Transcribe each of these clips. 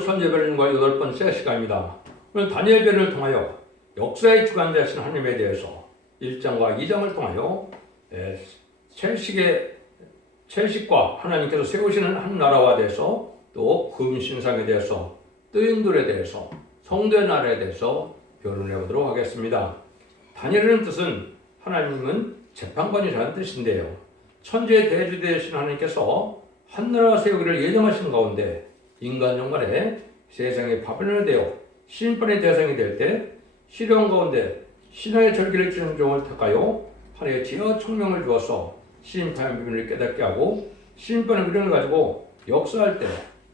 선제별과 8번째 시간입니다. 오늘 다니엘별을 통하여 역사의 주관 되신 하나님에 대해서 1장과 2장을 통하여 첼식과 하나님께서 세우시는 한 나라와 대해서 또 금신상에 대해서 뜨인돌에 대해서 성도의 나라에 대해서 변론해 보도록 하겠습니다. 다니엘이라는 뜻은 하나님은 재판관이라는 뜻인데요. 천지의 대주 되신 하나님께서 한 나라 세우기를 예정하신 가운데 인간 영간에 세상에 바벨론이 되어 심판의 대상이 될 때 시련 가운데 신앙의 절기를 지는 종을 택하여 하나님의 지혜와 총명을 주어서 심판의 비밀을 깨닫게 하고 심판의 미련을 가지고 역사할 때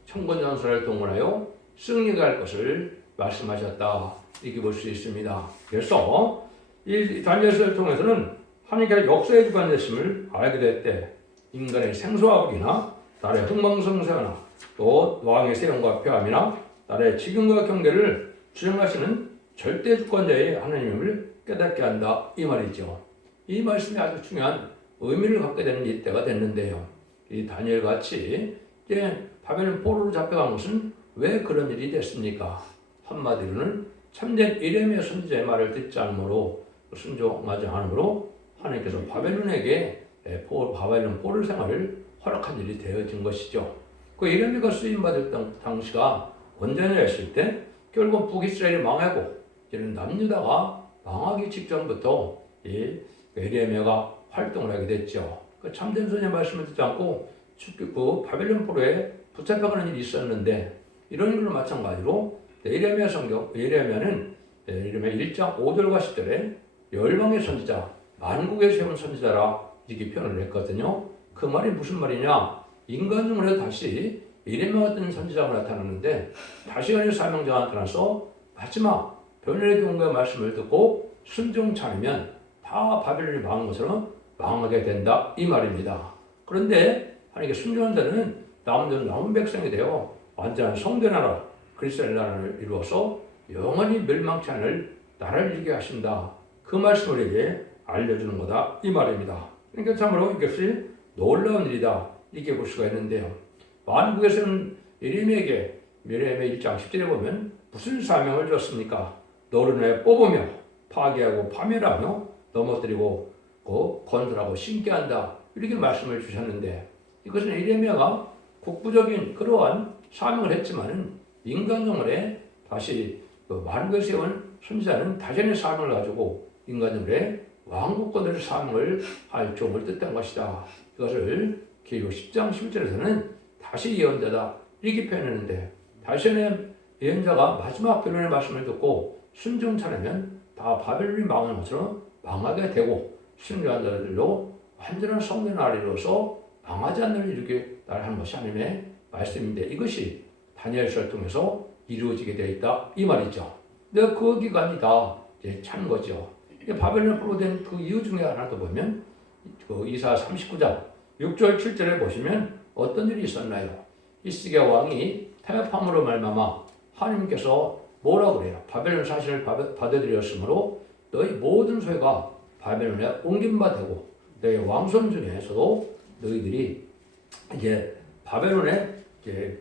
천군전사를 동원하여 승리가 할 것을 말씀하셨다. 이렇게 볼 수 있습니다. 그래서 이 다니엘서를 통해서는 하나님께서 역사의 주관되심을 알게 될 때 인간의 생소하기나 나라의 흥망성쇠나 또 왕의 세움과 폐함이나 나라의 직임과 경계를 주장하시는 절대 주권자의 하나님을 깨닫게 한다 이 말이죠. 이 말씀이 아주 중요한 의미를 갖게 되는 이때가 됐는데요. 이 다니엘 같이 이제 바벨론 포로로 잡혀간 것은 왜 그런 일이 됐습니까? 한마디로는 참된 이레미야 선지자의 말을 듣지 않으므로 순종하지 않으므로 하나님께서 바벨론에게 바벨론 포로 생활을 허락한 일이 되어진 것이죠. 그 이레미야가 쓰임받을 당시가 언제냐 했을 때 결국 북이스라엘이 망하고 이제는 남유다가 망하기 직전부터 이 이레미야가 활동을 하게 됐죠. 그 참된 선지자의 말씀을 듣지 않고 그 바벨론 포로에 붙잡혀가는 일이 있었는데 이런 일로 마찬가지로 이레미야 성경, 이레미야는 1장 5절과 10절에 열방의 선지자, 만국에 세운 선지자라 이렇게 표현을 했거든요. 그 말이 무슨 말이냐? 인간중으로 다시 이레미야 같은 선지자가 나타나는데 다시간의 사명자가 나타나서 마지막 변론의 경고의 말씀을 듣고 순종치 않으면 다 바벨론이 망한 것처럼 망하게 된다 이 말입니다. 그런데 하나님께 순종한 자는 남은 백성이 되어 완전한 성대 나라 그리스도의 나라를 이루어서 영원히 멸망치 않을 나라를 이루게 하신다. 그 말씀을 이제 알려주는 거다 이 말입니다. 그러니까 참으로 이것이 놀라운 일이다 이렇게 볼 수가 있는데요. 만국에서는 이레미야에게 이레미야 1장 10절에 보면 무슨 사명을 줬습니까? 너를 내 뽑으며 파괴하고 파멸하며 넘어뜨리고 건설하고 심게 한다 이렇게 말씀을 주셨는데 이것은 이레미야가 국부적인 그러한 사명을 했지만은 인간정을에 다시 만국에 세운 선지자는 다전의 사명을 가지고 인간정을에 왕국권의 사명을 할 종을 뜻한 것이다. 이것을 계시록 10장 11절에서는 다시 예언자다 이렇게 표현했는데 다시는 예언자가 마지막 변론의 말씀을 듣고 순종치 않으면 다 바벨론이 망하는 것처럼 망하게 되고 순종한 자들로 완전한 성된 나라를 이루어서 망하지 않는 이렇게 하는 것이 하나님의 말씀인데 이것이 다니엘서를 통해서 이루어지게 되어 있다 이 말이죠. 근데 그 기간이 다 이제 찬 거죠. 바벨론 포로된 그 이유 중에 하나도 보면 그 이사 39장 6절 7절에 보시면 어떤 일이 있었나요? 히스기야 왕이 타협함으로 말미암아 하나님께서 뭐라고 그래요? 바벨론 사신을 받아들였으므로 너희 모든 소유가 바벨론에 옮긴 바 되고 너희 왕손 중에서도 너희들이 이제 바벨론에 이제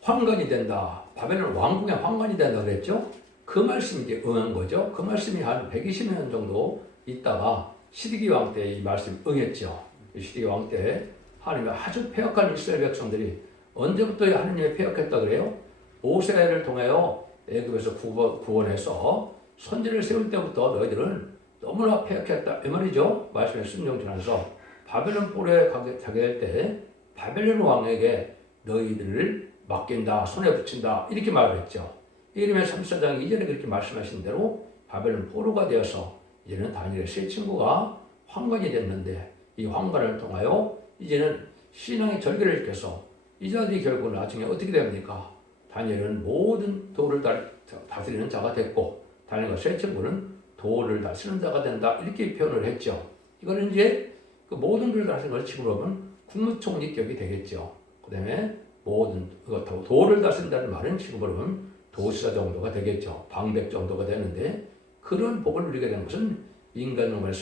황관이 된다. 바벨론 왕궁의 황관이 된다 그랬죠? 그 말씀이 이제 응한 거죠. 그 말씀이 한 120년 정도 있다가 시드기 왕 때 이 말씀이 응했죠. 시드기 왕 때 하나님의 아주 패역한 이스라엘 백성들이 언제부터 하나님의 패역했다 그래요? 모세를 통하여 애굽에서 구원해서 선지를 세울 때부터 너희들은 너무나 패역했다 이 말이죠. 말씀에 순종치 않아서 바벨론 포로에 가게 될 때 바벨론 왕에게 너희들을 맡긴다, 손에 붙인다 이렇게 말을 했죠. 이름의 34장 2절에 그렇게 말씀하신 대로 바벨론 포로가 되어서 이제는 다니엘의 세 친구가 황관이 됐는데 이 황관을 통하여 이제는 신앙의 절개를 일으켜서 이 자들이 결국 나중에 어떻게 됩니까? 다니엘은 모든 도를 다스리는 자가 됐고 다니엘과 세 친구는 도를 다스리는 자가 된다 이렇게 표현을 했죠. 이거는 이제 그 모든 도를 다스리는 걸 지금으로 보면 국무총리격이 되겠죠. 그 다음에 모든 도를 다스린다는 말은 지금으로 보면 도시사 정도가 되겠죠. 방백 정도가 되는데 그런 복을 누리게 되는 것은 인간의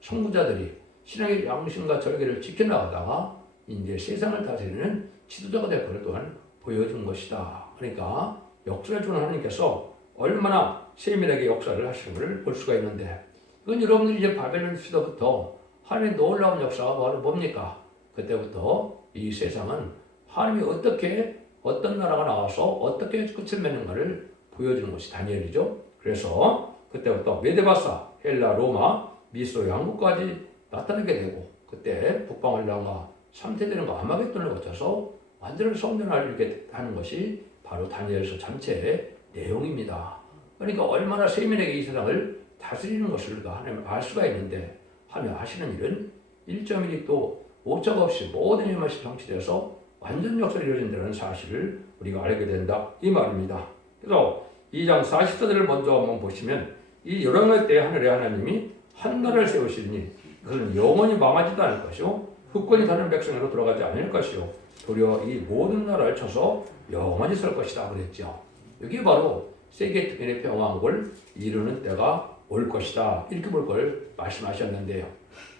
선구자들이 신앙의 양심과 절개를 지켜나가다가 이제 세상을 다스리는 지도자가 될 것을 또한 보여준 것이다. 그러니까 역사를 주는 하나님께서 얼마나 세밀하게 역사를 하시는 것을 볼 수가 있는데, 이건 여러분들이 이제 바벨론 시대부터 하나님의 놀라운 역사가 바로 뭡니까? 그때부터 이 세상은 하나님이 어떻게 어떤 나라가 나와서 어떻게 끝을 맺는가를 보여주는 것이 다니엘이죠. 그래서 그때부터 메데바사, 헬라, 로마, 미스로 양국까지 나타나게 되고, 그때 북방을랑과 3태되는 아마겟돈을 거쳐서 완전한 성전을 이렇게 하는 것이 바로 다니엘서 전체의 내용입니다. 그러니까 얼마나 세밀하게 이 세상을 다스리는 것을 우리가 하나님 알 수가 있는데, 하나님 하시는 일은 1.1이 또 오차가 없이 모든 일만씩 성취돼서 완전 역사를 이루어진다는 사실을 우리가 알게 된다 이 말입니다. 그래서 2장 44절을 먼저 한번 보시면, 이 여러 가지 때 하늘의 하나님이 한 나라를 세우시니 그것은 영원히 망하지도 않을 것이요 후권이 다른 백성으로 돌아가지 않을 것이요 도리어 이 모든 나라를 쳐서 영원히 설 것이다 그랬죠. 이게 바로 세계 특별의 평화왕국을 이루는 때가 올 것이다, 이렇게 볼 걸 말씀하셨는데요.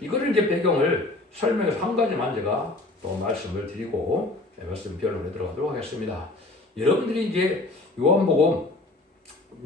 이거를 이제 배경을 설명해서 한 가지만 제가 또 말씀을 드리고 말씀 변론에 들어가도록 하겠습니다. 여러분들이 이제 요한복음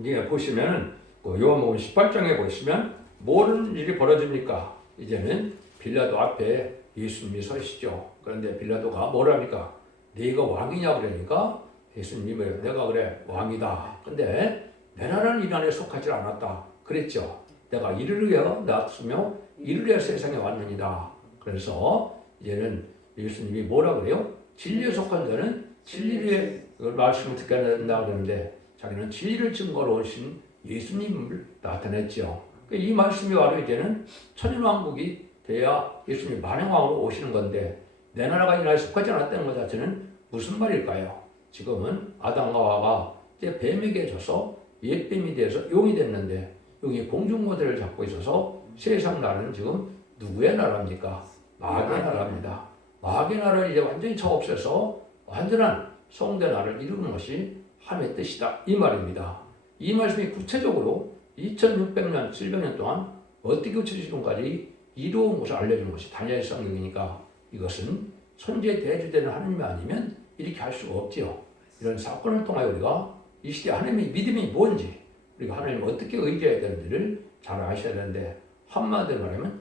이제 보시면 요한복음 18장에 보시면 모든 일이 벌어집니까? 이제는 빌라도 앞에 예수님이 서시죠. 그런데 빌라도가 뭐라 합니까? 네가 왕이냐 그러니까 예수님이 내가 그래 왕이다. 근데 내 나라는 이 나라에 속하지 않았다 그랬죠. 내가 이를 위해 낳았으며 이를 위해 세상에 왔느니라. 그래서 이제는 예수님이 뭐라 그래요? 진리에 속한 자는 진리의 말씀을 듣게 된다 그러는데, 자기는 진리를 증거로 오신 예수님을 나타냈죠. 이 말씀이 바로 이제는 천일왕국이 돼야 예수님이 만왕왕으로 오시는 건데, 내 나라가 이 나라에 속하지 않았다는 것 자체는 무슨 말일까요? 지금은 아담과 하와가 이제 뱀에게 져서 옛뱀이 돼서 용이 됐는데, 용이 공중모델을 잡고 있어서 세상 나라는 지금 누구의 나라입니까? 마귀의 나라입니다. 마귀의 나라를 이제 완전히 처없애서 완전한 성대 나라를 이루는 것이 하나님의 뜻이다 이 말입니다. 이 말씀이 구체적으로 2600년, 700년 동안 어떻게 지금까지 이루어온 것을 알려주는 것이 다니엘 성경이니까, 이것은 천지에 대주되는 하나님이 아니면 이렇게 할 수가 없지요. 이런 사건을 통하여 우리가 이 시대 하나님의 믿음이 뭔지, 우리가 하나님을 어떻게 의지해야 되는지를 잘 아셔야 되는데, 한마디로 말하면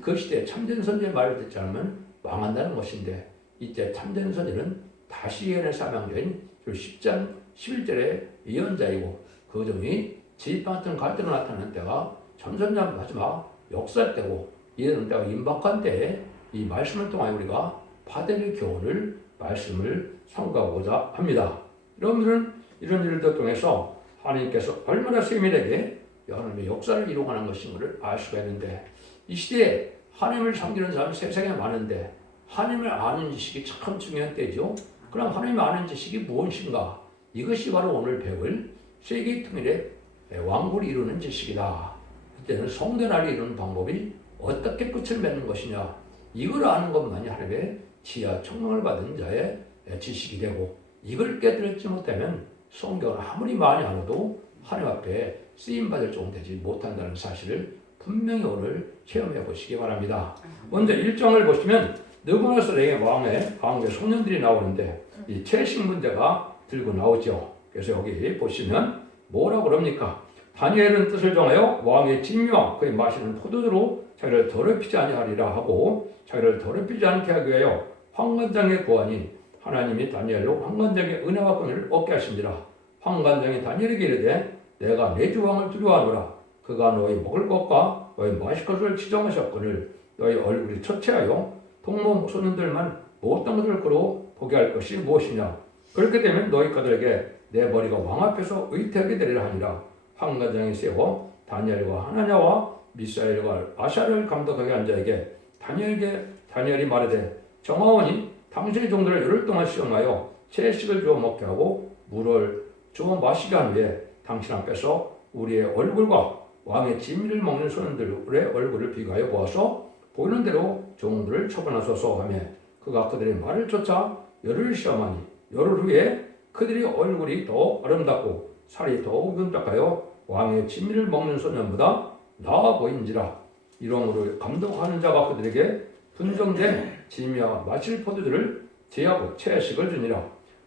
그 시대에 참된 선지의 말을 듣지 않으면 망한다는 것인데, 이때 참된 선지는 다시 예언의 사명자인 10장 11절의 예언자이고, 그 점이 지파 같은 갈등을 나타내는 때가 전선장 마지막 역사 때고, 이런 때가 임박한 때에 이 말씀을 통하여 우리가 받을 교훈을 말씀을 삼가고자 합니다. 여러분들은 이런 일을 통해서 하나님께서 얼마나 세밀하게 하나님의 역사를 이루어가는 것인가를 알 수가 있는데, 이 시대에 하나님을 섬기는 사람이 세상에 많은데 하나님을 아는 지식이 참 중요한 때죠. 그럼 하나님을 아는 지식이 무엇인가? 이것이 바로 오늘 배울 세계 통일의 왕국을 이루는 지식이다. 그때는 성전을 이루는 방법이 어떻게 끝을 맺는 것이냐, 이걸 아는 것만이 하나님의 지혜와 청명을 받은 자의 지식이 되고, 이걸 깨달지 못하면 성경을 아무리 많이 알아도 하나님 앞에 쓰임받을 정도 되지 못한다는 사실을 분명히 오늘 체험해 보시기 바랍니다. 먼저 1장을 보시면 느부갓네살의 왕의 소년들이 나오는데, 이 채식 문제가 들고 나오죠. 그래서 여기 보시면 뭐라고 그럽니까? 다니엘은 뜻을 정하여 왕의 진미와 그의 마시는 포도주로 자기를 더럽히지 아니하리라 하고, 자기를 더럽히지 않게 하기 위하여 환관장에 구하니 하나님이 다니엘로 환관장의 은혜와 권위를 얻게 하시니라. 환관장이 다니엘에게 이르되 내가 내 주 왕을 두려워하노라. 그가 너희 먹을 것과 너희 마실 것을 지정하셨거늘 너희 얼굴이 처치하여 동무 소년들만 못한 것을 그로 보게 할 것이 무엇이냐. 그렇게 되면 너희 가들에게 내 머리가 왕 앞에서 의태하게 되리라 하니라. 환관장이 세워 다니엘과 하나냐와 미사엘과 아샤를 감독하게 한 자에게 다니엘이 말하되 정하오니 당신의 종들을 열흘 동안 시험하여 채식을 주어 먹게 하고 물을 주어 마시게 한 후에 당신 앞에서 우리의 얼굴과 왕의 진미를 먹는 소년들의 얼굴을 비교하여 보아서 보이는 대로 종들을 처분하소서 하며, 그가 그들의 말을 쫓아 열흘 시험하니 열흘 후에 그들의 얼굴이 더 아름답고 살이 더욱 윤탁하여 왕의 진미를 먹는 소년보다 나아 보인지라. 이러므로 감독하는 자가 그들에게 분정된 진미와 마실 포도주를 제하고 채식을 주니라.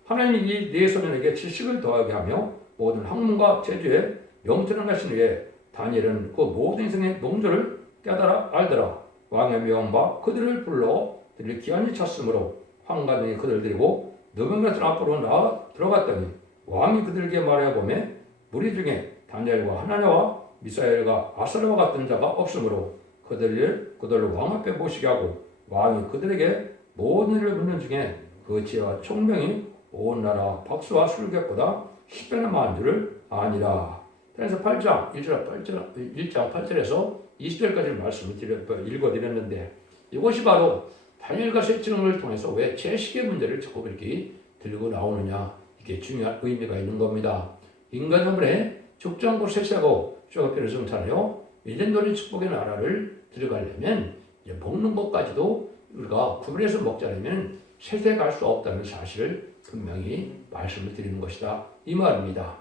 하나님이 네 소년에게 지식을 더하게 하며 모든 학문과 재주에 명철을 하신 후에 다니엘은 그 모든 인생의 농조를 깨달아 알더라. 왕의 명과 그들을 불러 들일 기한이 찼으므로 황관이 그들을 데리고 느부갓네살 앞으로 나아 들어갔더니 왕이 그들에게 말하여 보매 무리 중에 다니엘과 하나냐와 미사엘과 아사랴와 같은 자가 없으므로 그들을 왕 앞에 모시게 하고 왕이 그들에게 모든 일을 묻는 중에 그 지혜와 총명이 온 나라 박수와 술객보다 10배나 많은 줄을 아니라. 그래서 8장 1장 8절에서 20절까지 말씀을 읽어드렸는데 이것이 바로 다니엘과 셋째를 통해서 왜 채식의 문제를 자꾸 이렇게 들고 나오느냐, 이게 중요한 의미가 있는 겁니다. 인간 정글에 죽지 않고 셋하고 쇼가피를 성찬하여 미련돌이 축복의 나라를 들어가려면 먹는 것까지도 우리가 구별해서 먹자면 셋에 갈 수 없다는 사실을 분명히 말씀을 드리는 것이다, 이 말입니다.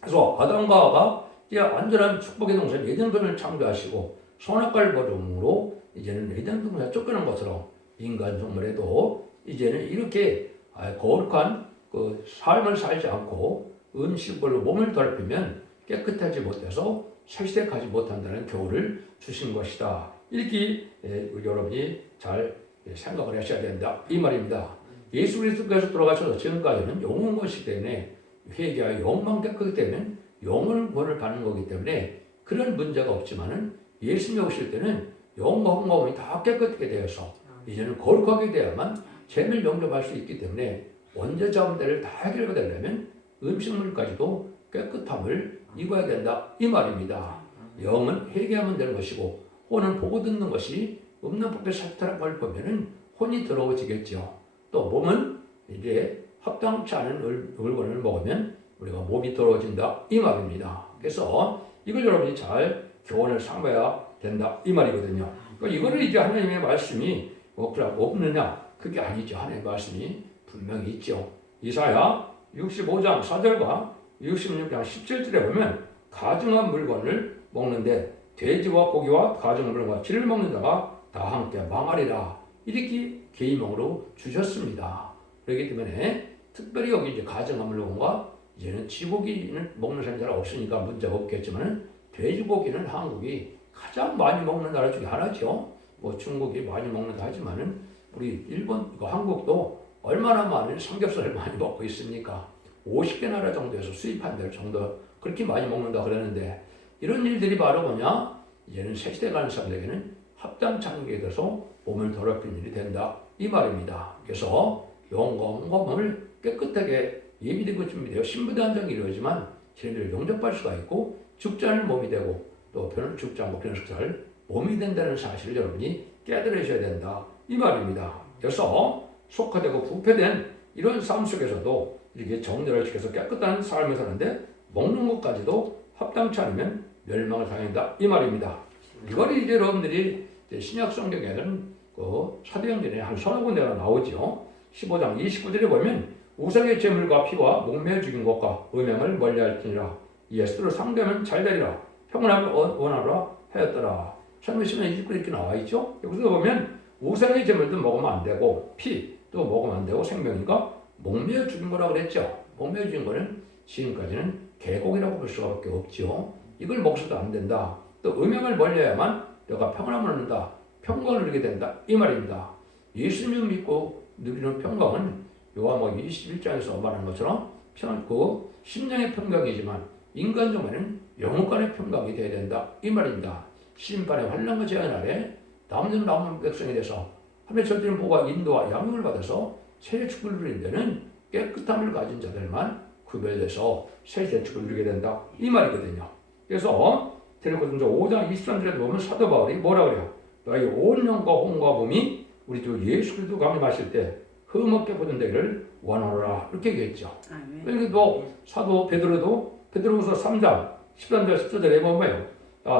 그래서 아담과 하와가 이제 완전한 축복의 동산 에덴동산을 창조하시고 선악과를 버림으로 이제는 에덴 동산에 쫓겨난 것처럼 인간 종말에도 이제는 이렇게 거룩한 그 삶을 살지 않고 음식으로 몸을 더럽히면 깨끗하지 못해서 세시되지 못한다는 교훈을 주신 것이다. 이렇게 여러분이 잘 생각을 하셔야 된다, 이 말입니다. 예수 그리스도께서 돌아가셔서 지금까지는 영원 것이기 때문에 회개하여 영만 깨끗하기 때문에 영원한 구원을 받는 거기 때문에 그런 문제가 없지만은 예수님이 오실 때는 영과 혼과 다 깨끗하게 되어서 이제는 거룩하게 돼야만 죄를 용납할 수 있기 때문에 원죄 문제를 다 해결되려면 음식물까지도 깨끗함을 입어야 된다, 이 말입니다. 영은 회개하면 되는 것이고 혼은 보고 듣는 것이 없는 법에 살펴라는 걸 보면은 혼이 더러워지겠죠. 또 몸은 이제 합당치 않은 물건을 먹으면 우리가 몸이 더러워진다, 이 말입니다. 그래서 이걸 여러분이 잘 교훈을 삼아야 된다, 이 말이거든요. 그러니까 이거를 이제 하나님의 말씀이 없느냐, 그게 아니죠. 하나님의 말씀이 분명히 있죠. 이사야 65장 4절과 66장 17절에 보면 가증한 물건을 먹는데 돼지와 고기와 가증한 물건과 쥐를 먹는 자가 다 함께 망하리라, 이렇게 계명으로 주셨습니다. 그렇기 때문에 특별히 여기 이제 가증한 물건과 이제는 쥐고기는 먹는 사람이 잘 없으니까 문제가 없겠지만 돼지고기는 한국이 가장 많이 먹는 나라 중에 하나죠. 뭐 중국이 많이 먹는다 하지만은 우리 일본, 한국도 얼마나 많은 삼겹살을 많이 먹고 있습니까? 50개 나라 정도에서 수입한다는 정도 그렇게 많이 먹는다 그러는데 이런 일들이 바로 뭐냐? 이제는 세시대 가는 사람들에게는 합당치 않은 게 돼서 몸을 더럽히는 일이 된다, 이 말입니다. 그래서 영과 몸을 깨끗하게 예비되고 준비되어 신부단장이 이루어지만 죄를 용접할 수가 있고 죽지 않을 몸이 되고 또 죽지 않고 변속살 몸이 된다는 사실을 여러분이 깨달으셔야 된다, 이 말입니다. 그래서 속화되고 부패된 이런 삶 속에서도 이렇게 정죄를 지켜서 깨끗한 삶을 사는데 먹는 것까지도 합당치 않으면 멸망을 당한다, 이 말입니다. 이걸 이제 여러분들이 신약 성경에는 그 사도행전에 한 서너 군데가 나오죠. 15장 29절에 보면 우상의 제물과 피와 목매어 죽인 것과 음행을 멀리할지니라 예수를 상대하면 잘되리라 평안함을 원하라 하였더라. 설명 10장 29절 이렇게 나와 있죠. 여기서 보면 우상의 제물도 먹으면 안 되고 피도 먹으면 안 되고 생명이가 목매어 죽인 거라고 그랬죠. 목매어 죽인 거는 지금까지는 계곡이라고 볼 수밖에 없죠. 이걸 먹어서도 안 된다. 또 음행을 멀리해야만 내가 평안함을 얻는다, 평강을 누리게 된다, 이 말입니다. 예수님을 믿고 누리는 평강은 요한복음 21장에서 말하는 것처럼 그 심령의 평강이지만 인간 중에는 영혼간의 평강이 되어야 된다, 이 말입니다. 심판의 환난과 재앙 아래 남은 백성에 대해서 하나님의 절대적인 보호와 인도와 양육을 받아서 새 축복을 누리는 데는 깨끗함을 가진 자들만 구별돼서 새 축복을 누리게 된다, 이 말이거든요. 그래서 데살로니가서 5장 23절에 보면 사도 바울이 뭐라 그래요? 너희 온 영과 혼과 몸이 우리 주 예수 그리스도 감임하실 때 흠없게 보존되기를 원하노라, 이렇게 얘기했죠. 그리고 사도 베드로후서 3장 13절 14절에 보면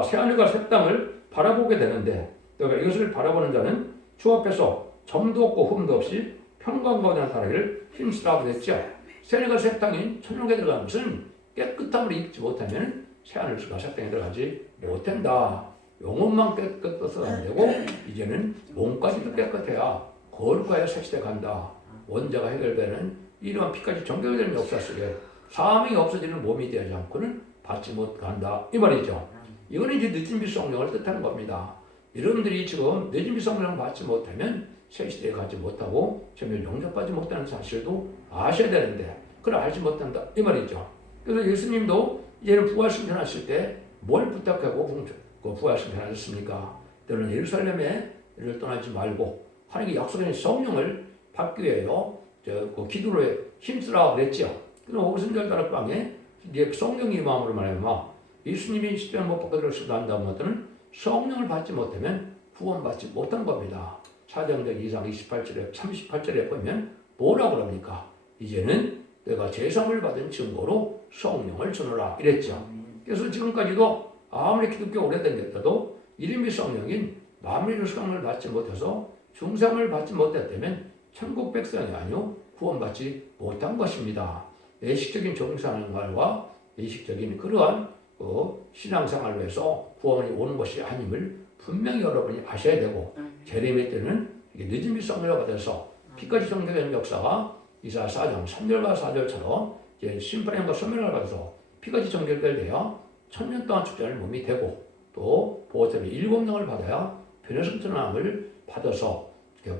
새하늘과 새 땅을 바라보게 되는데 너가 이것을 바라보는 자는 주 앞에서 점도 없고 흠도 없이 평강 가운데 살아기를 힘쓰라고 그랬죠. 새하늘과 새 땅인 천국에 들어가는 것은 깨끗함을 입지 못하면 새하늘과 새 땅에 들어가지 못한다. 영혼만 깨끗해서 안 되고 이제는 몸까지도 깨끗해야 거룩하여 색시대 간다. 원죄가 해결되는 이러한 피까지 정결되는 역사 속에 사명이 없어지는 몸이 되지 않고는 받지 못한다 이 말이죠. 이거는 이제 늦은 빛 성령을 뜻하는 겁니다. 여러분들이 지금 늦은 빛 성령을 받지 못하면 새 시대에 가지 못하고 전멸 영접받지 못하는 사실도 아셔야 되는데 그걸 알지 못한다 이 말이죠. 그래서 예수님도 이제는 부활 승천하실 때 뭘 부탁하고 부활 승천하셨습니까? 너는 예루살렘에를 떠나지 말고 하나님께 약속하신 성령을 받기 위해요. 그 기도로에 힘쓰라 그랬죠. 그럼 오순절 다락방에 이제 성령의 마음으로 말하면 예수님이 십자가에 못 박혀 들어서도 한다면 성령을 받지 못하면 구원받지 못한 겁니다. 사도행전 2장 28절에 38절에 보면 뭐라고 그럽니까? 이제는 내가 제사를 받은 증거로 성령을 주노라 이랬죠. 그래서 지금까지도 아무리 기독교 오래된데도 이름이 성령인 만민의 성령을 받지 못해서 중상을 받지 못했다면 천국 백성이 아니요 구원받지 못한 것입니다. 예식적인 종교생활과 예식적인 그러한 신앙생활로 해서 구원이 오는 것이 아님을 분명히 여러분이 아셔야 되고 제레미야 때는 늦은 빛 성령을 받아서 피까지 정결되는 역사가 이사야 4장 3절과 4절처럼 이제 심판과 소멸을 받아서 피까지 정결될 때야 1000년 동안 축제하는 몸이 되고 또 보호자비 7명을 받아야 변화성천함을 받아서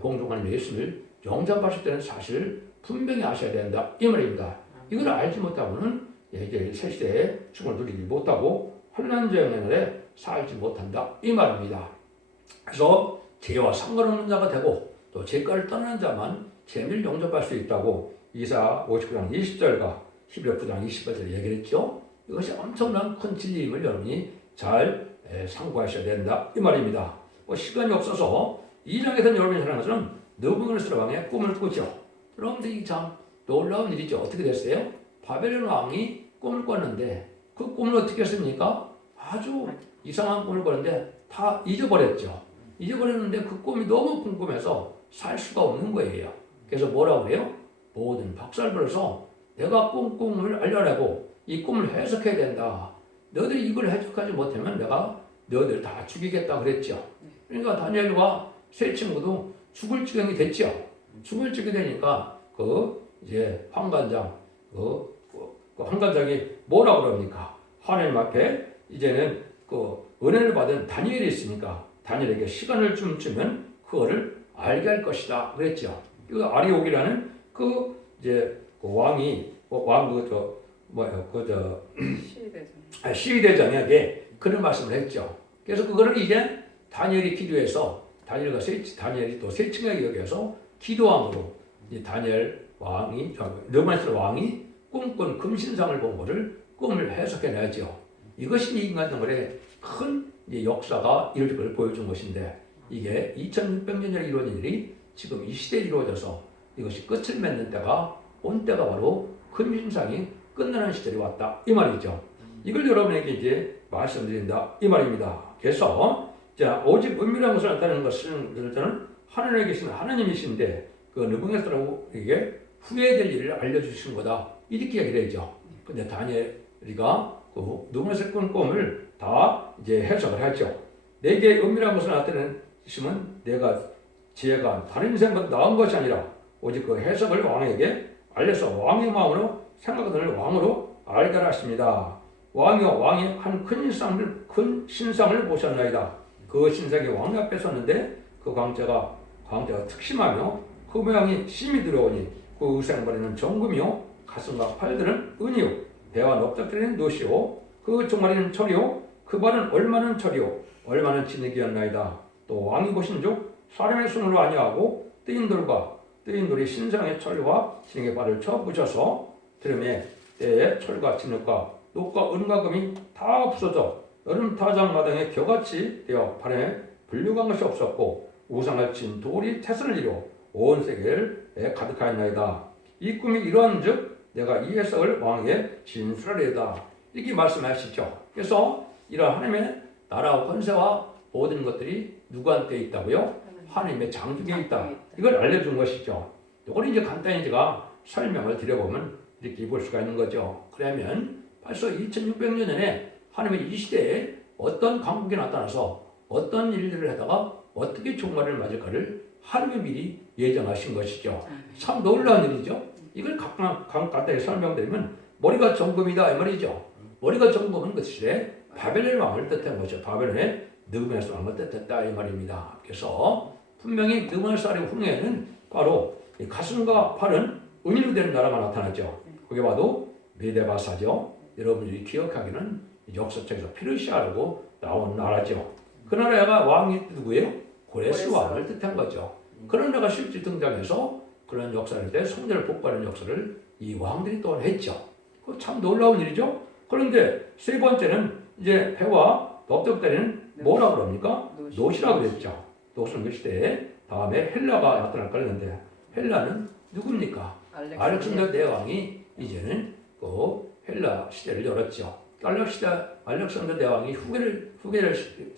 공중하는 예수를 영접하실 때는 사실 분명히 아셔야 된다 이 말입니다. 이걸 알지 못하고는 이제 새 시대의 축을 누리지 못하고 환난제형에 살지 못한다 이 말입니다. 그래서 죄와 상관없는 자가 되고 또 죄가를 떠나는 자만 재미를 영접할 수 있다고 이사야 59장 20절과 히브리 9장 28절에 얘기를 했죠. 이것이 엄청난 큰 진리임을 여러분이 잘 상고하셔야 된다 이 말입니다. 시간이 없어서 이 장에서는 여러분이 생각하는 것은 느부갓네살 왕의 꿈을 꾸죠. 여러분들 이 참 놀라운 일이죠. 어떻게 됐어요? 바벨론 왕이 꿈을 꿨는데 그 꿈을 어떻게 했습니까? 아주 이상한 꿈을 꿨는데 다 잊어버렸죠. 잊어버렸는데 그 꿈이 너무 궁금해서 살 수가 없는 거예요. 그래서 뭐라고 그래요? 모든 박사를 불러서 내가 꾼 꿈을 알려내고 이 꿈을 해석해야 된다. 너희들이 이걸 해석하지 못하면 내가 너희들 다 죽이겠다 그랬죠. 그러니까 다니엘과 세 친구도 죽을 지경이 됐죠. 죽을 지경이 되니까 이제 환관장 환관장이 뭐라고 그럽니까? 하나님 앞에 이제는 은혜를 받은 다니엘이 있으니까 다니엘에게 시간을 좀 주면 그거를 알게 할 것이다 그랬죠. 그 아리옥이라는 왕이 시위대장에게 그런 말씀을 했죠. 그래서 그거를 이제 다니엘이 기도해서 다니엘이 또 세 층에 여겨서 기도함으로 다니엘 왕이 느부갓네살 왕이 꿈꾼 금신상을 본 것을 꿈을 해석해내죠. 이것이 인간생활의 큰 역사가 이루어질 걸 보여준 것인데 이게 2600년 전에 이루어진 일이 지금 이 시대에 이루어져서 이것이 끝을 맺는 때가 온 때가 바로 금신상이 끝나는 시절이 왔다 이 말이죠. 이걸 여러분에게 이제 말씀드린다 이 말입니다. 그래서 오직 은밀한 것을 나타내는 것은 하늘에 계신 하나님이신데 그 느부갓네살에게 후회될 일을 알려주신 거다 이렇게 얘기를 하죠. 근데 다니엘이가 느부갓네살 꾼 꿈을 다 이제 해석을 하죠. 내게 은밀한 것을 나타내시면 내가 지혜가 다른 인생보다 나은 것이 아니라 오직 그 해석을 왕에게 알려서 왕의 마음으로 생각하는 왕으로 알게 하십니다. 왕이 한 큰 신상을 보셨나이다. 그 신상이 왕 앞에 섰는데 그 광채가 특심하며 그 모양이 심이 들어오니 그 의상머리는 정금이요 가슴과 팔들은 은이요 배와 넓적거리는 노시요 그 종아리는 철이요 그 발은 얼마는 철이요 얼마는 진흙이었나이다. 또 왕이 보신즉 사람의 손으로 아니하고 뜨인 돌이 신상의 철과 진흙의 발을 쳐 부셔서 들음에 때에 철과 진흙과 녹과 은과 금이 다 부서져 여름 타작마당에 겨같이 되어 발에 분류한 것이 없었고 우상을 친 돌이 태산을 이루어 온 세계에 가득하였나이다. 이 꿈이 이러한즉 내가 이 해석을 왕에게 진술하리이다. 이렇게 말씀하시죠. 그래서 이러한 하나님의 나라와 권세와 모든 것들이 누구한테 있다고요? 하나님의 장중에 있다. 이걸 알려준 것이죠. 이걸 이제 간단히 제가 설명을 드려보면 이렇게 볼 수가 있는 거죠. 그러면 벌써 2600년 전에 하나님의 이 시대에 어떤 강국이 나타나서 어떤 일들을 하다가 어떻게 종말을 맞을까를 하루에 미리 예정하신 것이죠. 참 놀라운 일이죠. 이걸 간단히 설명드리면 머리가 정금이다 이 말이죠. 머리가 정금은 그 시대 바벨론 왕을 뜻한 거죠. 바벨론의 느부갓네살 왕을 뜻했다 이 말입니다. 그래서 분명히 느부갓네살 후에는 바로 이 가슴과 팔은 은으로 된 나라가 나타났죠. 거기 봐도 메데바사죠. 여러분들이 기억하기는 역사책에서 페르시아라고 나온 나라죠. 그 나라가 왕이 누구예요? 고레스 왕을 뜻한 거죠. 그런 나라가 실제 등장해서 그런 역사를 때 성전을 복구하는 역사를 이 왕들이 또한 했죠. 그 참 놀라운 일이죠. 그런데 세 번째는 이제 배와 넓적다리는 뭐라 그럽니까? 노시라 그랬죠. 노시는 그 시대에 다음에 헬라가 나타날 거였는데 헬라는 누굽니까? 알렉산더 대왕이 이제는 그 헬라 시대를 열었죠. 알렉산더 대왕이 후계를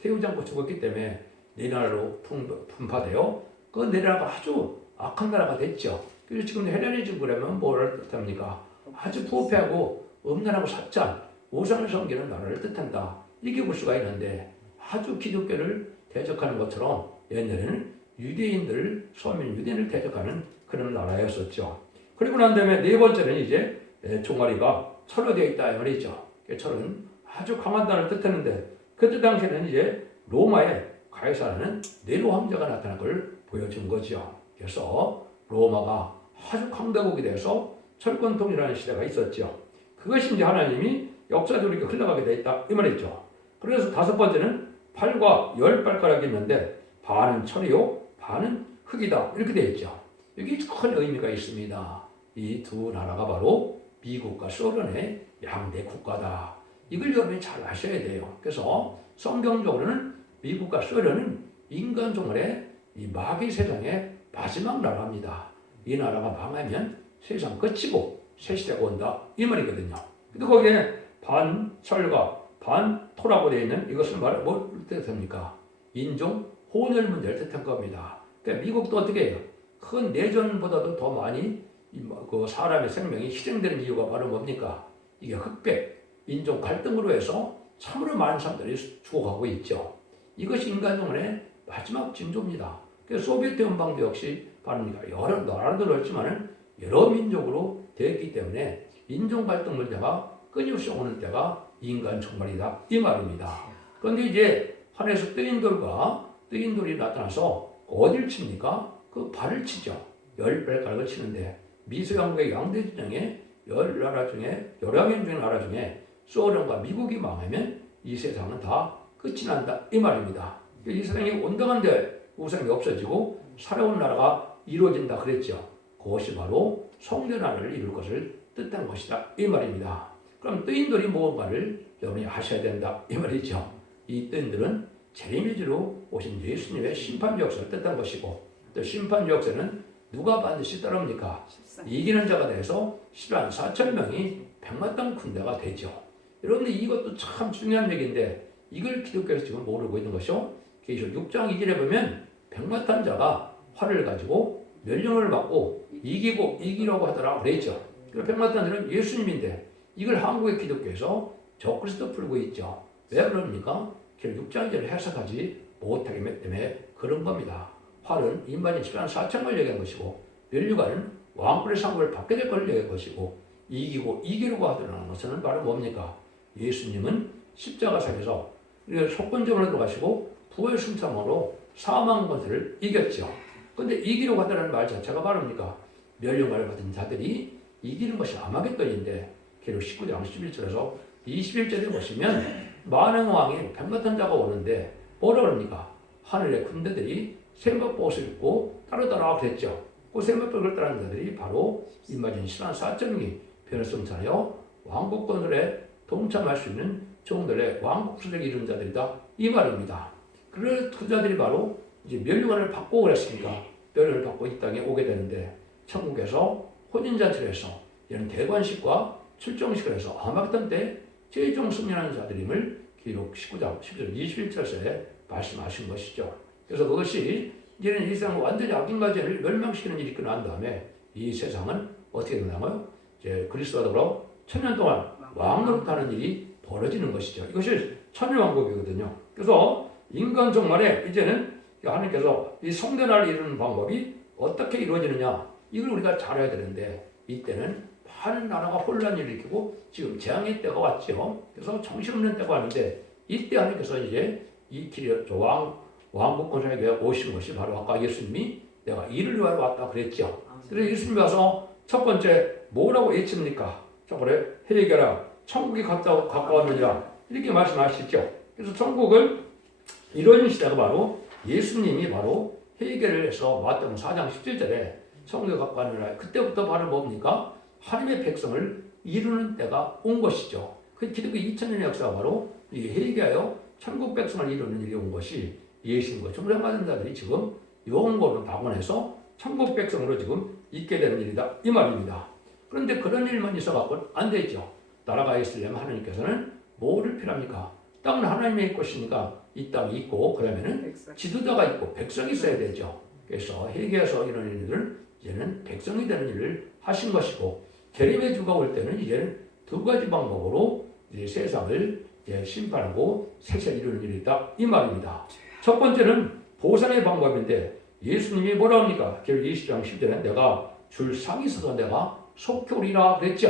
세우지 않고 죽었기 때문에 네 나라로 분파되어 그 네 나라가 아주 악한 나라가 됐죠. 그래서 지금 헬레니즘 그러면 뭐를 뜻합니까? 아주 부패하고 음란하고 사짠 우상을 섬기는 나라를 뜻한다. 이렇게 볼 수가 있는데 아주 기독교를 대적하는 것처럼 옛날에는 유대인들, 서민 유대인을 대적하는 그런 나라였었죠. 그리고 난 다음에 네 번째는 이제 종아리가 철로 되어 있다 이 말이죠. 철은 아주 강한 나라를 뜻했는데 그때 당시에는 이제 로마의 가이사라는 네로 황제가 나타난 걸 보여준 거죠. 그래서 로마가 아주 강대국이 돼서 철권통이라는 시대가 있었죠. 그것이 이제 하나님이 역사적으로 이렇게 흘러가게 돼 있다 이 말이죠. 그래서 다섯 번째는 팔과 열 발가락이 있는데 반은 철이요, 반은 흙이다 이렇게 되어 있죠. 여기 큰 의미가 있습니다. 이 두 나라가 바로 미국과 소련의 양대 국가다. 이걸 여러분이 잘 아셔야 돼요. 그래서 성경적으로는 미국과 소련은 인간 종말의 이 마귀 세상의 마지막 나라입니다. 이 나라가 망하면 세상 끝이고 새 시대가 온다 이 말이거든요. 근데 거기에 반 철과 반 토라고 되어 있는 이것을 뭘 뜻합니까? 인종 혼혈 문제를 뜻한 겁니다. 그러니까 미국도 어떻게 해요? 큰 내전보다도 더 많이 그 사람의 생명이 희생되는 이유가 바로 뭡니까? 이게 흑백 인종 갈등으로 해서 참으로 많은 사람들이 죽어가고 있죠. 이것이 인간종의 마지막 징조입니다. 그래서 소비에트 연방도 역시 바로 여러 나라도 그렇지만은 여러 민족으로 되었기 때문에 인종 갈등 문제가 끊임없이 오는 때가 인간 종말이다 이 말입니다. 그런데 이제 하늘에서 뜨인 돌이 나타나서 어딜 칩니까? 그 발을 치죠. 열 발가락을 치는데 미소양국의 양대전쟁에 열 나라 중에 여러 개 중에 나라 중에 소련과 미국이 망하면 이 세상은 다 끝이 난다 이 말입니다. 이 세상이 온당한데 우상이 없어지고 살아온 나라가 이루어진다 그랬죠. 그것이 바로 성전 나라를 이룰 것을 뜻한 것이다 이 말입니다. 그럼 뜨인 돌이 무언가를 여러분이 아셔야 된다 이 말이죠. 이 뜨인 돌은 재림의지로 오신 예수님의 심판 역사를 뜻한 것이고 또 심판 역사는 누가 반드시 따릅니까? 이기는 자가 돼서 10만 4천 명이 백마땅 군대가 되죠. 여러분들 이것도 참 중요한 얘기인데 이걸 기독교에서 지금 모르고 있는 것이요. 계시록 6장 2절에 보면 백마탄 자가 활을 가지고 멸령을 받고 이기라고 하더라 그랬죠. 백마탄 자는 예수님인데 이걸 한국의 기독교에서 적그리스도 풀고 있죠. 왜 그럽니까? 6장 2절을 해석하지 못하기 때문에 그런 겁니다. 활은 인반이 10만 4천을 얘기한 것이고 멸류관은 왕권의 상급을 받게 될 것을 얘기한 것이고 이기려고 하더라는 것은 바로 뭡니까? 예수님은 십자가상에서 속건점으로 들어가시고 부활 승천으로 사망 권세를 이겼죠. 그런데 이기려고 하더라는 말 자체가 바로입니까? 멸류관을 받은 자들이 이기는 것이 아마겟돈인데 계속 19장 11절에서 21절에 보시면 많은 왕이 백마탄 자가 오는데 뭐라 그럽니까? 하늘의 군대들이 세마포옷을 입고 따르더라 그랬죠. 그 세마포를 따르는 자들이 바로 임마진 10만 4천명이 변을 승천하여 왕국권에 동참할 수 있는 종들의 왕국수를 이룬 자들이다 이 말입니다. 그 자들이 바로 이제 멸류관을 받고 그랬으니까 멸류관을 받고 이 땅에 오게 되는데 천국에서 혼인잔치를 해서 이런 대관식과 출정식을 해서 아마겟돈 때 최종 승리하는 자들임을 기록 19장 10절 21절에 말씀하신 것이죠. 그래서 그것이 이제는 이 세상은 완전히 악인과죄를 멸망시키는 일이 끝난 다음에 이 세상은 어떻게 되나요? 이제 그리스도와 더불어 천년 동안 왕노릇하는 일이 벌어지는 것이죠. 이것이 천년왕국이거든요. 그래서 인간 종말에 이제는 하나님께서 이 성전을 이루는 방법이 어떻게 이루어지느냐 이걸 우리가 잘 알아야 되는데 이때는 많은 나라가 혼란을 일으키고 지금 재앙의 때가 왔죠. 그래서 정신없는 때가 왔는데 이때 하나님께서 이제 이 길이 왕국 건설에 오신 것이 바로 아까 예수님이 내가 이를 위하여 왔다 그랬죠. 그래서 예수님이 와서 첫 번째 뭐라고 외칩니까? 저거를 회개하라. 천국이 가까웠느니라. 이렇게 말씀하시죠. 그래서 천국을 이루어진 시대가 바로 예수님이 바로 회개를 해서 마태복음 4장 17절에 천국에 가까웠느니라. 그때부터 바로 뭡니까? 하나님의 백성을 이루는 때가 온 것이죠. 그 기독교 2000년의 역사가 바로 이 회개하여 천국 백성을 이루는 일이 온 것이 예수님과 종량받은 자들이 지금 영원으로 낙원해서 천국 백성으로 지금 있게 되는 일이다. 이 말입니다. 그런데 그런 일만 있어갖고는 안 되죠. 나라가 있으려면 하나님께서는 뭐를 필요합니까? 땅은 하나님의 것이니까 이 땅이 있고 그러면은 지도자가 있고 백성이 있어야 되죠. 그래서 회개해서 이런 일을 이제는 백성이 되는 일을 하신 것이고 재림의 주가 올 때는 이제는 두 가지 방법으로 이제 세상을 이제 심판하고 새세 이루는 일이다. 이 말입니다. 첫 번째는 보상의 방법인데 예수님이 뭐라 합니까? 결국 20장 10절에 내가 줄 상이 있어서 내가 속히 오리라 그랬죠.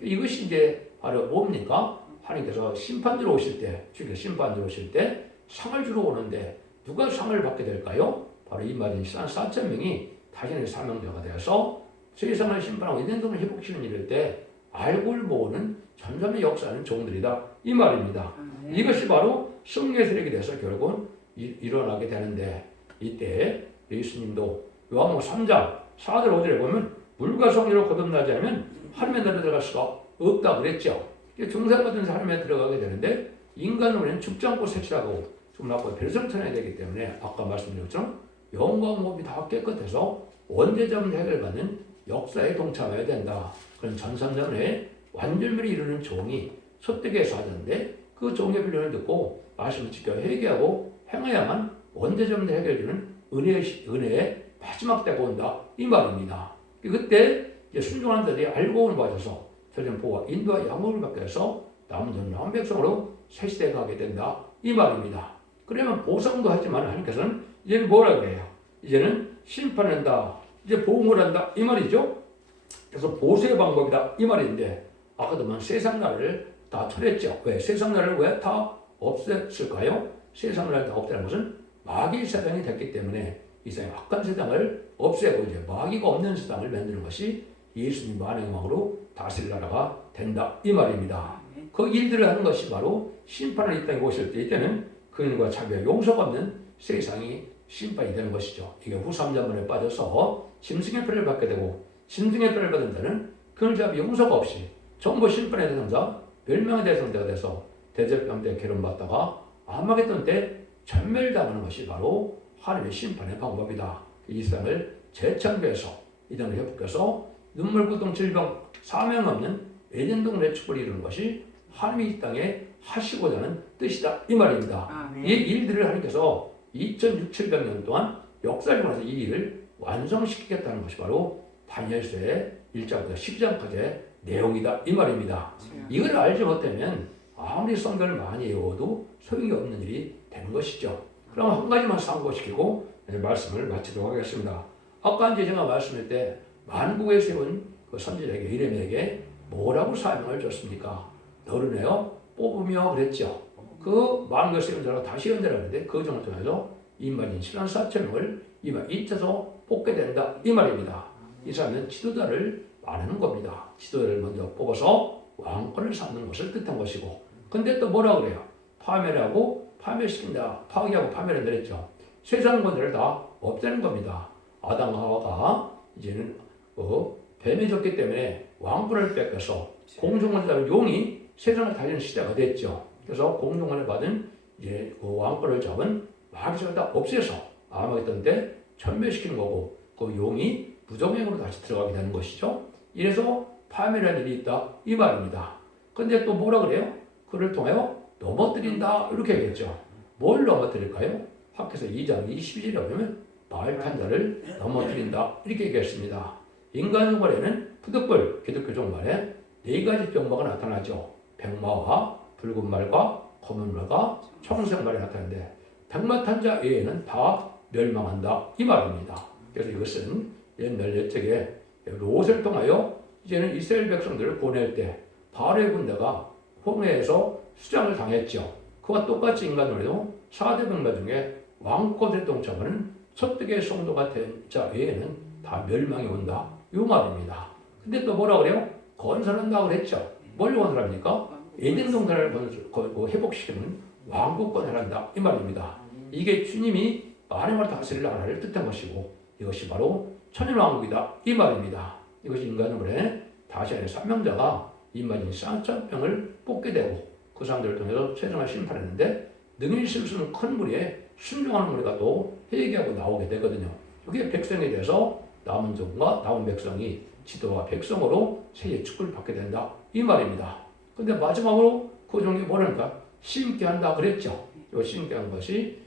이것이 이제 바로 뭡니까? 하나님께서 심판주로 오실 때, 주께서 심판주로 오실 때 상을 주러 오는데 누가 상을 받게 될까요? 바로 이 말인 4,000명이 자신의 사명자가 되어서 세상을 심판하고 있는 동안 회복시키는 일일 때 알고를 모으는 전점의 역사하는 종들이다. 이 말입니다. 이것이 바로 승리의 세력이 돼서 결국은 일어나게 되는데 이때 예수님도 요한복음 3장 4절 5절에 보면 물과 성령으로 거듭나지 않으면 하나님의 나라에 들어갈 수가 없다 그랬죠. 중생받은 하나님에 들어가게 되는데 인간으로는 죽지 않고 색시하고 죽지 않고 별성천해야 되기 때문에 아까 말씀드린 것처럼 영과 몸이 다 깨끗해서 원죄점 해결받는 역사에 동참해야 된다. 그런 전선전에 완전미를 이루는 종이 소득에서 하는데 그 종의 비전을 듣고 말씀을 지켜 회개하고 행해야만 원죄점 해결되는 은혜의 마지막 때가 온다. 이 말입니다. 그때 순종한 자들이 알고 받아서 저전 보호와 인도와 양육을 받게 해서 남은 전남 백성으로 새 시대에 가게 된다. 이 말입니다. 그러면 보상도 하지만 하나님께서는 이제는 뭐라 그래요? 이제는 심판한다. 이제 보응을 한다. 이 말이죠. 그래서 보수의 방법이다. 이 말인데 아까도 보면 세상 나라를 다 철했죠. 왜? 세상 나라를 왜 다 없앴을까요? 세상 나라를 다 없애는 것은 마귀 세상이 됐기 때문에 이 세상 악한 세상을 없애고 이제 마귀가 없는 세상을 만드는 것이 예수님 만행왕으로 다스릴 나라가 된다. 이 말입니다. 그 일들을 하는 것이 바로 심판을 이 땅에 오실 때 이때는 그인과 차별 용서가 없는 세상이 심판이 되는 것이죠. 이게 후삼자문에 빠져서 짐승의 표를 받게 되고 짐승의 표를 받은 자는 그를 잡이 용서가 없이 전부 심판의 대상자 멸망의 대상자가 돼서 대접병 때 괴로움받다가 아마겟돈 때 전멸당하는 것이 바로 하나님의 심판의 방법이다. 이 세상을 재창조해서 이 땅을 회복해서 눈물, 고통, 질병, 사명 없는 에덴동네 축복을 이루는 것이 하나님이 이 땅에 하시고자 하는 뜻이다. 이 말입니다. 이 일들을 하나님께서 2600년 동안 역사를 통해서 이 일을 완성시키겠다는 것이 바로 다니엘서의 1장부터 10장까지의 내용이다. 이 말입니다. 이걸 알지 못하면 아무리 성경을 많이 외워도 소용이 없는 일이 되는 것이죠. 그럼 한 가지만 상고시키고 말씀을 마치도록 하겠습니다. 아까 이제 제가 말씀할 때 만국에 세운 그 선지자에게 이레미야에게 뭐라고 사명을 줬습니까? 너르네요 뽑으며 그랬죠. 그 만국에 세운 자가 다시 연대라는데 그 정을 통해서 인만인 74,000명을 이만 잊혀서 뽑게 된다. 이 말입니다. 이 사람은 지도자를 말하는 겁니다. 지도자를 먼저 뽑아서 왕권을 삼는 것을 뜻한 것이고 근데 또 뭐라 그래요? 파멸하고 파멸시킨다. 파괴하고 파멸을 내렸죠. 세상 권세를 다 없애는 겁니다. 아담과 하와가 이제는 뱀이 졌기 때문에 왕권을 뺏겨서 공중권을 받은 용이 세상을 달리는 시대가 됐죠. 그래서 공중권을 받은 이제 그 왕권을 잡은 마귀를 다 없애서 아마겟돈 때 천멸시키는 거고 그 용이 무정행으로 다시 들어가게 되는 것이죠. 이래서 파멸한 일이 있다 이 말입니다. 근데 또 뭐라 그래요? 그를 통하여 넘어뜨린다 이렇게 얘기했죠. 뭘 넘어뜨릴까요? 학교에서 2장 22절에 보면 바알판 자를 넘어뜨린다 이렇게 얘기했습니다. 인간 종말에는 푸드불 기독교 종말에 네 가지 병마가 나타나죠. 백마와 붉은 말과 검은 말과 청색 말이 나타나는데 백마 탄자 외에는 다 멸망한다 이 말입니다. 그래서 이것은 옛날 옛적에 롯을 통하여 이제는 이스라엘 백성들을 보낼 때 바로의 군대가 홍해에서 수장을 당했죠. 그와 똑같이 인간으로도 4대 병마 중에 왕권에 동참하는 첫대의 성도가 된 자 외에는 다 멸망이 온다. 이 말입니다. 근데 또 뭐라 그래요? 건설한다고 그랬죠. 뭘 건설합니까? 에덴 동산을 회복시키는 왕국권을 한다. 이 말입니다. 이게 주님이 만왕을 다스릴 나라를 뜻한 것이고 이것이 바로 천일왕국이다. 이 말입니다. 이것이 인간의 다시 한번 사명자가 임마진 쌍쌍병을 뽑게 되고 그 사람들을 통해서 최종을 심판했는데 능히 있을 수 있는 큰 무리에 순종하는 무리가 또 회개하고 나오게 되거든요. 이게 백성에 대해서 남은 종과 남은 백성이 지도와 백성으로 세계 축복을 받게 된다. 이 말입니다. 근데 마지막으로 그 종이 뭐라니까? 심게 한다 그랬죠. 이 심게 한 것이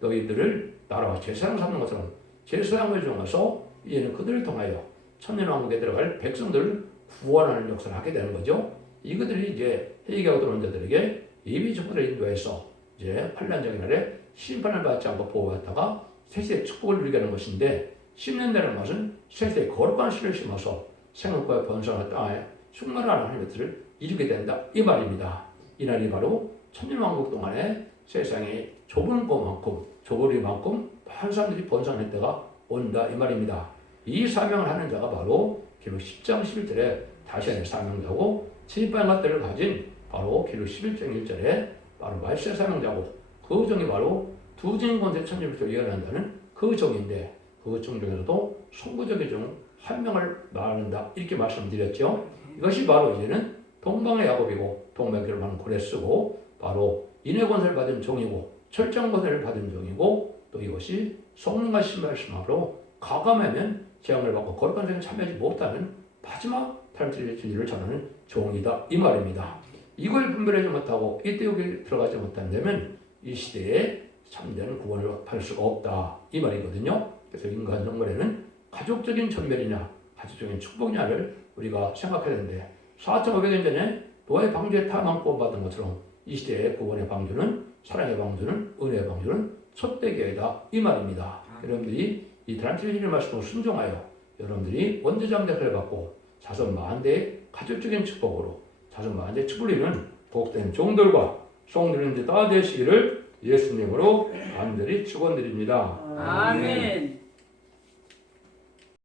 너희들을 나라와 제사장 삼는 것처럼 제사장을 정해서 이제는 그들을 통하여 천년왕국에 들어갈 백성들을 구원하는 역사를 하게 되는 거죠. 이것들이 이제 회개하고 들어온 자들에게 예비 축복을 인도해서 이제 환란적인 날에 심판을 받지 않고 보호받다가 세세의 축복을 누리게 하는 것인데 심는다는 것은 세세의 거룩한 씨를 심어서 생업과 번성한 땅에 충만한 하나님의 뜻을 이루게 된다. 이 말입니다. 이날이 바로 천년왕국 동안에 세상에 좁은 것만큼 좁으리만큼 많은 사람들이 번성할 때가 온다. 이 말입니다. 이 사명을 하는 자가 바로 기록 10장 11절에 다시 한번 사명자고 진입한 것들을 가진 바로 기록 11장 1절에 바로 말세 사명자고 그 종이 바로 두 진권대 천지부터 예언한다는 그 종인데 그 종 중에서도 선구적인 종 한 명을 말한다 이렇게 말씀드렸죠. 이것이 바로 이제는 동방의 야곱이고 동방기를 하는 고레스고 바로 인해 권세를 받은 종이고 철장 권세를 받은 종이고 또 이것이 성령과 말씀으로 가감하면 재앙을 받고 거룩한 생에 참여하지 못하는 마지막 탈출의 진리를 전하는 종이다 이 말입니다. 이걸 분별하지 못하고 이때 여기 들어가지 못한다면 이 시대에 참된 구원을 받을 수가 없다 이 말이거든요. 그래서 인간 정말에는 가족적인 전멸이냐 가족적인 축복이냐를 우리가 생각해야 되는데 4,500년 전에 노아의 방주에 타만 구원받은 것처럼 이 시대의 구원의 방주는 사랑의 방주는 은혜의 방주는 첫대교회다 이 말입니다. 여러분들이 이 다란트리의 말씀을 순종하여 여러분들이 원죄장대를 받고 자손 만대의 가족적인 축복으로 자손 만대의 축복을 복된 종들과 성들은 다 되시기를 예수님으로 간절히 축원드립니다. 아멘.